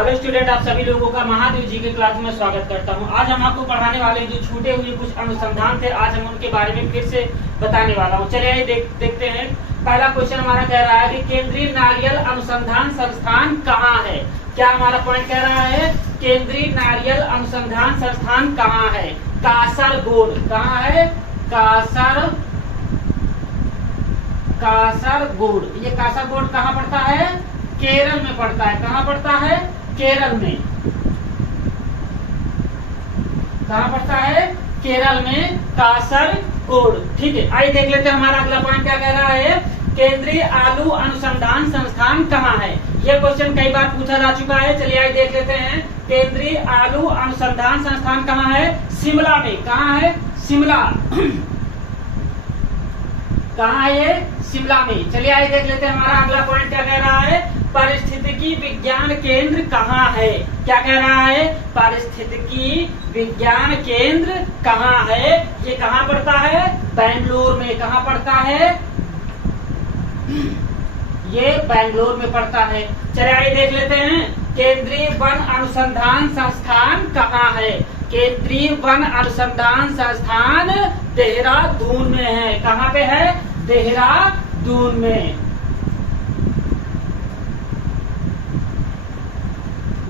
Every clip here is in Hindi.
हेलो स्टूडेंट, आप सभी लोगों का महादेव जी के क्लास में स्वागत करता हूं। आज हम आपको पढ़ाने वाले जो छूटे हुए कुछ अनुसंधान थे, आज हम उनके बारे में फिर से बताने वाला हूं। चलिए देखते हैं। पहला क्वेश्चन हमारा कह रहा है कि केंद्रीय नारियल अनुसंधान संस्थान कहाँ है। क्या हमारा पॉइंट कह रहा है? केंद्रीय नारियल अनुसंधान संस्थान कहाँ है? कासरगोड। कहाँ है? कासरगोड। ये कासरगोड कहाँ पड़ता है? केरल में पड़ता है। कहाँ पड़ता है? केरल में। कहाँ पड़ता है? केरल में कासरगोड। ठीक है, आइए देख लेते हैं हमारा अगला पॉइंट क्या कह रहा है। केंद्रीय आलू अनुसंधान संस्थान कहाँ है? यह क्वेश्चन कई बार पूछा जा चुका है। चलिए आइए देख लेते हैं। केंद्रीय आलू अनुसंधान संस्थान कहाँ है? शिमला में। कहाँ है? शिमला। कहाँ है ये? शिमला में। चलिए आइए देख लेते हैं हमारा अगला पॉइंट क्या कह रहा है। पारिस्थितिकी विज्ञान केंद्र कहाँ है? क्या कह रहा है? पारिस्थितिकी विज्ञान केंद्र कहाँ है? ये कहाँ पड़ता है? बेंगलुरु में। कहाँ पड़ता है? ये बेंगलुरु में पड़ता है। चलिए आइए देख लेते हैं। केंद्रीय वन अनुसंधान संस्थान कहाँ है? केंद्रीय वन अनुसंधान संस्थान देहरादून में है। कहाँ पे है? देहरादून में।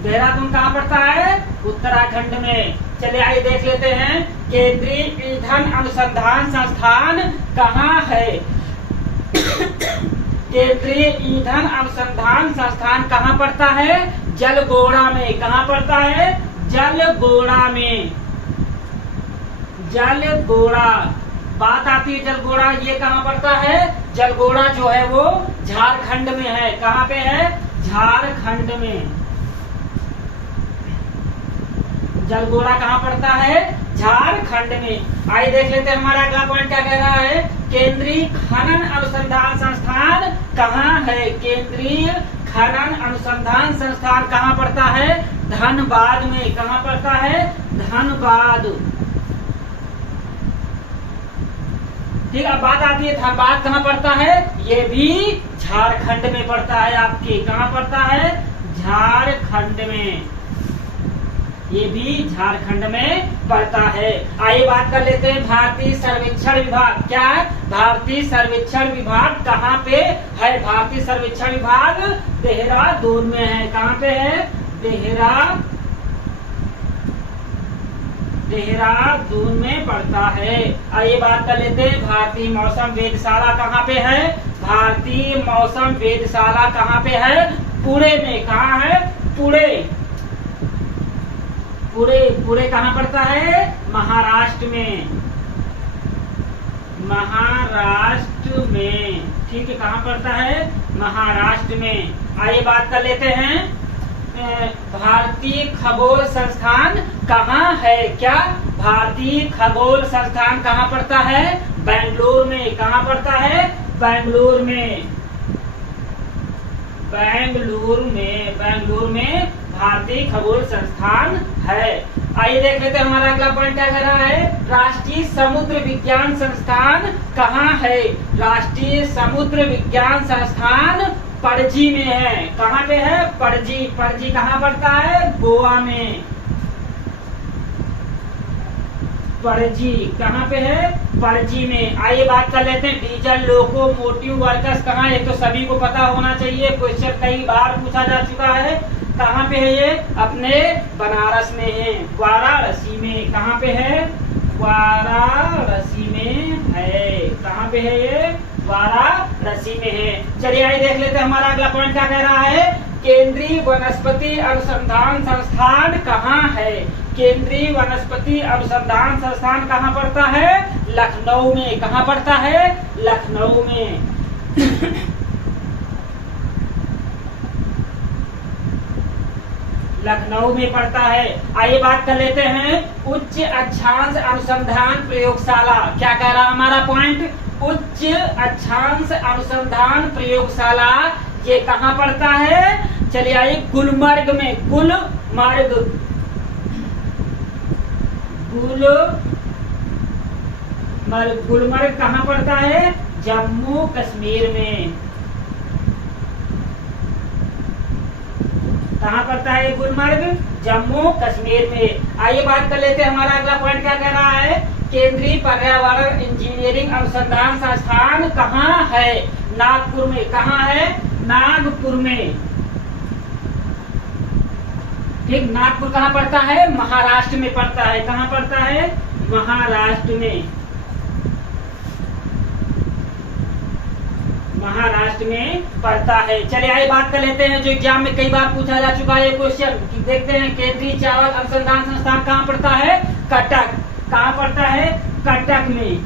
देहरादून कहाँ पड़ता है? उत्तराखंड में। चलिए आइए देख लेते हैं। केंद्रीय ईंधन अनुसंधान संस्थान कहाँ है? केंद्रीय ईंधन अनुसंधान संस्थान कहाँ पड़ता है? जलगोड़ा में। कहाँ पड़ता है? जलगोड़ा में। जलगोड़ा। बात आती है जलगोड़ा, ये कहाँ पड़ता है? जलगोड़ा जो है वो झारखंड में है। कहाँ पे है? झारखंड में। जलगोड़ा कहाँ पड़ता है? झारखंड में। आइए देख लेते हैं हमारा अगला पॉइंट क्या कह रहा है। केंद्रीय खनन अनुसंधान संस्थान कहाँ है? केंद्रीय खनन अनुसंधान संस्थान कहाँ पड़ता है? धनबाद में। कहाँ पड़ता है? धनबाद। ठीक है, अब बात आती है धनबाद कहाँ पड़ता है? ये भी झारखंड में पड़ता है आपके। कहाँ पड़ता है? झारखंड में। ये भी झारखंड में पड़ता है। आइए बात कर लेते हैं भारतीय सर्वेक्षण विभाग। क्या है? भारतीय सर्वेक्षण विभाग कहाँ पे है? भारतीय सर्वेक्षण विभाग देहरादून में है। कहाँ पे है? देहरादून में पड़ता है। आइए बात कर लेते हैं भारतीय मौसम वेधशाला कहाँ पे है? भारतीय मौसम वेधशाला कहाँ पे है? पुणे में। कहाँ है? पुणे। पुणे कहाँ पड़ता है? महाराष्ट्र में। महाराष्ट्र में। ठीक है, कहाँ पड़ता है? महाराष्ट्र में। आइए बात कर लेते हैं भारतीय खगोल संस्थान कहाँ है? क्या? भारतीय खगोल संस्थान कहाँ पड़ता है? बेंगलुरु में। कहाँ पड़ता है? बेंगलुरु में। बेंगलुरु में भारतीय खगोल संस्थान है। आइए देख लेते हैं हमारा अगला पॉइंट क्या कह रहा है। राष्ट्रीय समुद्र विज्ञान संस्थान कहाँ है? राष्ट्रीय समुद्र विज्ञान संस्थान पणजी में है। कहाँ पे है? पणजी। पणजी कहाँ पड़ता है? गोवा में। पणजी कहाँ पे है? पणजी में। आइए बात कर लेते हैं डीजल लोकोमोटिव वर्कर्स कहाँ है? ये तो सभी को पता होना चाहिए, क्वेश्चन कई बार पूछा जा चुका है। कहाँ पे है ये? अपने बनारस में है, वाराणसी में। कहाँ पे है? वाराणसी में है। कहाँ पे है ये? वाराणसी में है। चलिए आइए देख लेते हैं हमारा अगला पॉइंट क्या कह रहा है। केंद्रीय वनस्पति अनुसंधान संस्थान कहाँ है? केंद्रीय वनस्पति अनुसंधान संस्थान कहाँ पड़ता है? लखनऊ में। कहाँ पड़ता है? लखनऊ में। लखनऊ में पड़ता है। आइए बात कर लेते हैं उच्च अक्षांश अनुसंधान प्रयोगशाला। क्या कह रहा है हमारा पॉइंट? उच्च अक्षांश अनुसंधान प्रयोगशाला ये कहाँ पड़ता है? चलिए आइए गुलमर्ग में। गुलमर्ग कहाँ पड़ता है? जम्मू कश्मीर में। कहाँ पड़ता है ये गुलमर्ग? जम्मू कश्मीर में। आइए बात कर लेते हैं, हमारा अगला पॉइंट क्या कह रहा है? केंद्रीय पर्यावरण इंजीनियरिंग अनुसंधान संस्थान कहाँ है? नागपुर में। कहाँ है? नागपुर में। ठीक, नागपुर कहाँ पड़ता है? महाराष्ट्र में पड़ता है। कहाँ पड़ता है? महाराष्ट्र में। महाराष्ट्र में पड़ता है। चलिए आइए बात कर लेते हैं जो एग्जाम में कई बार पूछा जा चुका है क्वेश्चन। देखते हैं केंद्रीय चावल अनुसंधान संस्थान कहाँ पड़ता है? कटक। कहाँ पड़ता है? कटक में।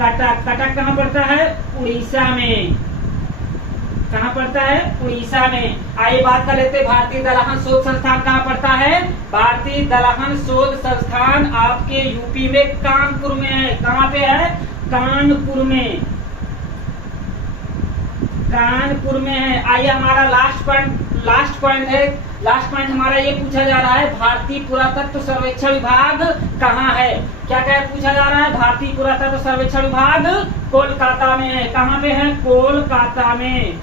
कटक। कटक कहाँ पड़ता है? उड़ीसा में। कहाँ पड़ता है? उड़ीसा में। आइए बात कर लेते हैं भारतीय दलहन शोध संस्थान कहाँ पड़ता है? भारतीय दलहन शोध संस्थान आपके यूपी में कानपुर में है। कहाँ पे है? कानपुर में। कानपुर में है। आइए हमारा लास्ट पॉइंट है। लास्ट पॉइंट हमारा ये पूछा जा रहा है, भारतीय पुरातत्व सर्वेक्षण विभाग कहाँ है? क्या क्या पूछा जा रहा है? भारतीय पुरातत्व सर्वेक्षण विभाग कोलकाता में है। कहाँ पे है? कोलकाता में।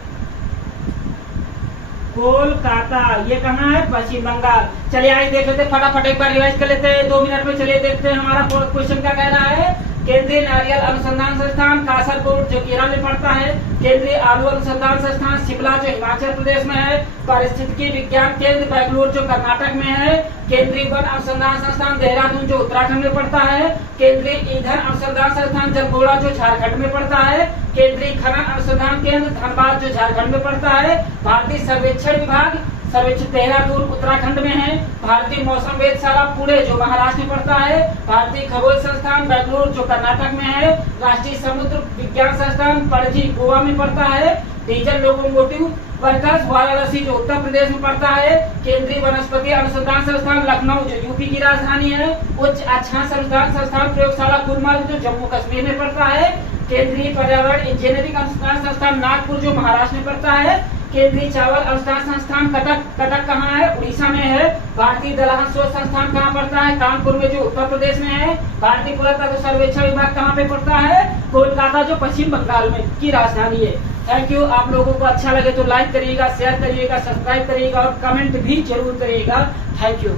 कोलकाता। ये कहाँ है? पश्चिम बंगाल। चलिए आइए देख लेते हैं, फटाफट एक बार रिवाइज कर लेते हैं 2 मिनट में। चलिए देखते हैं हमारा क्वेश्चन क्या कह रहा है। केंद्रीय नारियल अनुसंधान संस्थान कासरगोड जो केरल में पड़ता है। केंद्रीय आलू अनुसंधान संस्थान शिमला जो हिमाचल प्रदेश में है। पारिस्थितिकी विज्ञान केंद्र बेंगलुरु जो कर्नाटक में है। केंद्रीय वन अनुसंधान संस्थान देहरादून जो उत्तराखंड में पड़ता है। केंद्रीय ईंधन अनुसंधान संस्थान जलगोड़ा जो झारखंड में पड़ता है। केंद्रीय खनन अनुसंधान केंद्र धनबाद जो झारखंड में पड़ता है। भारतीय सर्वेक्षण विभाग सर्वेक्षण देहरादून उत्तराखंड में है। भारतीय मौसम वेधशाला पुणे जो महाराष्ट्र में पड़ता है। भारतीय खगोल संस्थान बेंगलुरु जो कर्नाटक में है। राष्ट्रीय समुद्र विज्ञान संस्थान पणजी गोवा में पड़ता है। डीजल लोकोमोटिव वर्कर्स वाराणसी जो उत्तर प्रदेश में पड़ता है। केंद्रीय वनस्पति अनुसंधान संस्थान लखनऊ जो यूपी की राजधानी है। उच्च अक्षांश संस्थान प्रयोगशाला गुलमर्ग जो जम्मू कश्मीर में पड़ता है। केंद्रीय पर्यावरण इंजीनियरिंग अनुसंधान संस्थान नागपुर जो महाराष्ट्र में पड़ता है। केंद्रीय चावल अनुसंधान संस्थान कटक। कटक कहाँ है? उड़ीसा में है। भारतीय दलहन शोध संस्थान कहाँ पड़ता है? कानपुर में जो उत्तर प्रदेश में है। भारतीय पुरातत्व सर्वेक्षण विभाग कहाँ पे पड़ता है? कोलकाता जो पश्चिम बंगाल में की राजधानी है। Thank you. आप लोगों को अच्छा लगे तो लाइक करिएगा, शेयर करिएगा, सब्सक्राइब करिएगा और कमेंट भी जरूर करिएगा। Thank you.